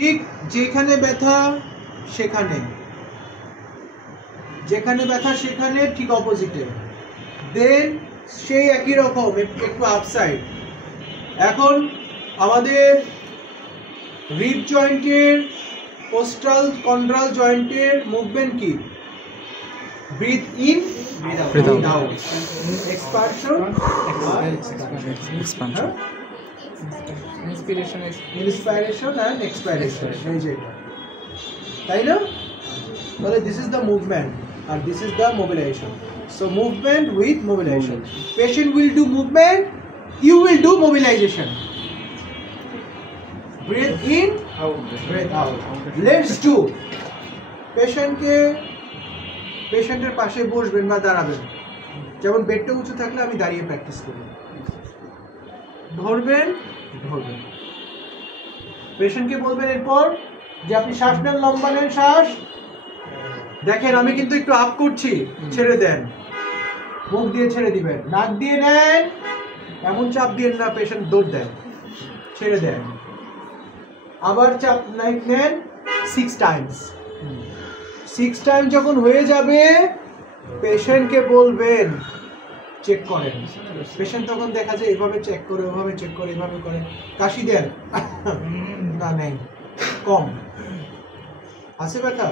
ঠিক যেখানে ব্যথা সেখানে, যেখানে ব্যথা সেখানে ঠিক অপোজিটে, দেন সেই একই রকম একটু আপসাইড। এখন আমাদের রিব জয়েন্টের পোস্টাল কন্ড্রাল জয়েন্টের মুভমেন্ট কি? Breathe in, breathe out, expansion, expansion, inspiration and expiration, এই যে তাই না? তাহলে this is the movement R this is the mobilisation. So movement with mobilisation. Patient will do movement, you will do mobilization. Breathe in, breathe out. Let's do. পেশেন্টের পাশে বসবেন বা দাঁড়াবেন, যেমন বেডটা উঁচু থাকলে আমি দাঁড়িয়ে প্র্যাকটিস করি। ধরবেন, পেশেন্টকে বলবেন এরপর যে আপনি শ্বাস নেন, লম্বা নেন শ্বাস, দেখেন আমি কিন্তু একটু আপ করছি, ছেড়ে দেন, মুখ দিয়ে ছেড়ে দিবেন, নাক দিয়ে নেন, এমন চাপ দিয়ে না পেশেন্ট দৌড় দেন, ছেড়ে দেন, আবার চাপ নেন 6 টাইমস। 6 টাইম যখন হয়ে যাবে পেশেন্টকে বলবেন চেক করেন। পেশেন্ট তখন দেখা যায় এভাবে চেক করে, ওভাবে চেক করে, এভাবে করে, কাশি দেন, না নেই, কম আছে ব্যথা।